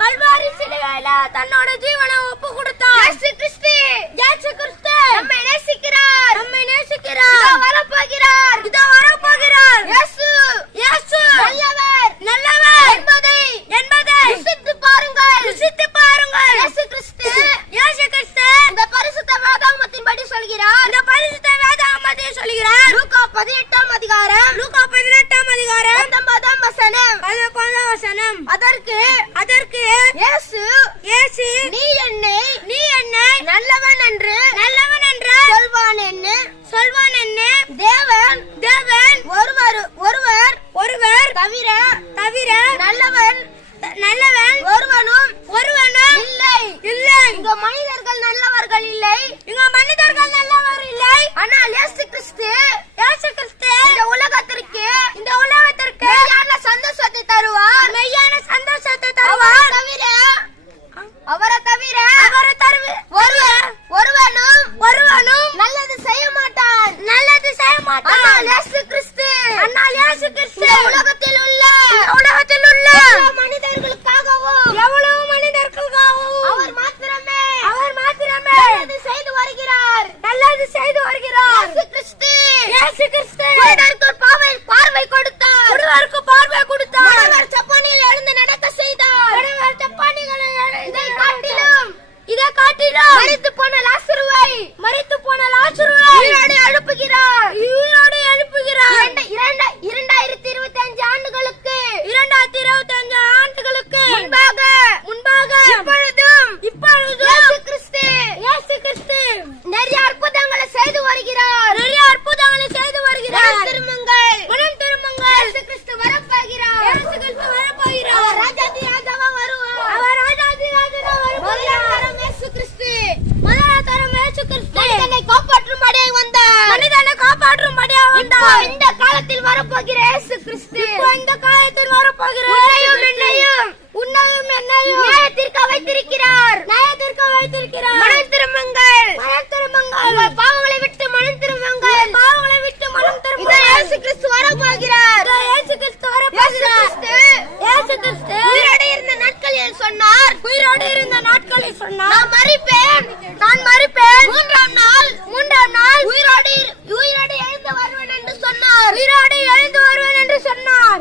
கல்வாரி சிலுவையில தன்னோட ஜீவனை ஒப்பு கொடுத்தார். இயேசு கிறிஸ்து நம்மை நேசிக்கிறார். இதோ வரப்போகிறார். இயேசு நல்லவர் என்பதை ருசித்து பாருங்கள். இயேசு கிறிஸ்து இந்த பரிசுத்த வேதாகமத்தின்படி சொல்கிறார். லூக்கா 18 அதிகாரம் 19 வசனம். அதற்கு இயேசு நீ என்னை நல்லவன் என்று சொல்வான் என்ன தேவன் ஒருவர் தவிர நல்லவன் ஒருவனும் இல்லை. இங்க மனிதர்கள் நல்லவர்கள் இல்லை. ஆனால் இயேசு கிறிஸ்து இந்த உலகத்திற்கு மெய்யான சந்தோஷத்தை தருவார். அவரை தவிர ஒருவனும் நல்லது செய்ய மாட்டான். ஆனால் இயேசு கிறிஸ்து இந்த உலகத்தில் உள்ள எவ்வளவு மனிதர்களுக்காகவும் அவர் மாத்திரமே நல்லது செய்து வருகிறார். இயேசு கிறிஸ்து குருடருக்கு பார்வை கொடுத்தார். முடவர் சப்பானியில் எழுந்து நடக்க செய்தார். இதை காட்டிலும் மரித்து போன லாசருவை உயிரோடு எழுப்புகிறார். 2025 ஆண்டுகளுக்கு முன்பாக இப்பொழுதும் இயேசு கிறிஸ்து நிறைய அற்புதங்களை செய்து வருகிறார். மனம் திரும்புங்கள். இயேசு கிறிஸ்து வரப்போகிறார். அவர் ராஜாதி ராஜாவா வருவார். முதலாம் இயேசு கிறிஸ்து மனிதனை காப்பாற்றும்படியாக வந்தார். இந்த காலத்தில் வரப்போகிற இயேசு கிறிஸ்து உன்னையும் என்னையும் நியாயத்திற்கு வைத்திருக்கிறார். மனம் திரும்புங்கள். உங்கள் பாவங்களை விட்டு மனம் திரும்புங்கள். இதோ இயேசு கிறிஸ்து வரப்போகிறார். இயேசு கிறிஸ்து உயிரோடு இருந்த நாட்களில் சொன்னார். நான் மரிப்பேன். மூன்றாம் நாள் உயிரோடு எழுந்து வருவேன் என்று சொன்னார்.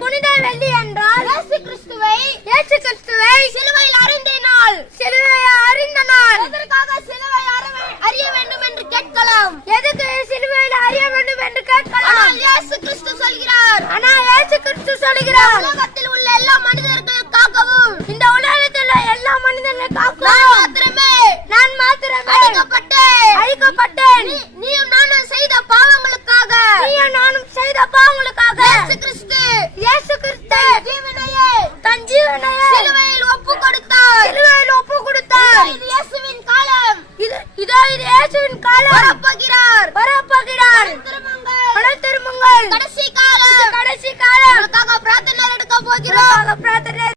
புனித வெள்ளி என்றால் இயேசு கிறிஸ்துவை சிலுவையில் அறிந்த நாள். எதற்காக சிலுவை அறிய வேண்டும் என்று கேட்கலாம். ஆனால் இயேசு கிறிஸ்து சொல்கிறார். உலகத்தில் உள்ள எல்லா மனிதர்களுக்காகவும் நான் மாத்திரமே அழிக்கப்பட்டேன். நீயும் நானும் செய்த பாவங்களுக்காக இயேசு கிறிஸ்து தன் ஜீவனையே சிலுவையில் ஒப்பு கொடுத்தார். இது இயேசுவின் காலம். இதோ இது இயேசுவின் காலம். வரப்போகிறார். திரும்புங்கள். கடைசி காலம். உங்களுக்காக பிரார்த்தனை எடுக்க போகிறோம்.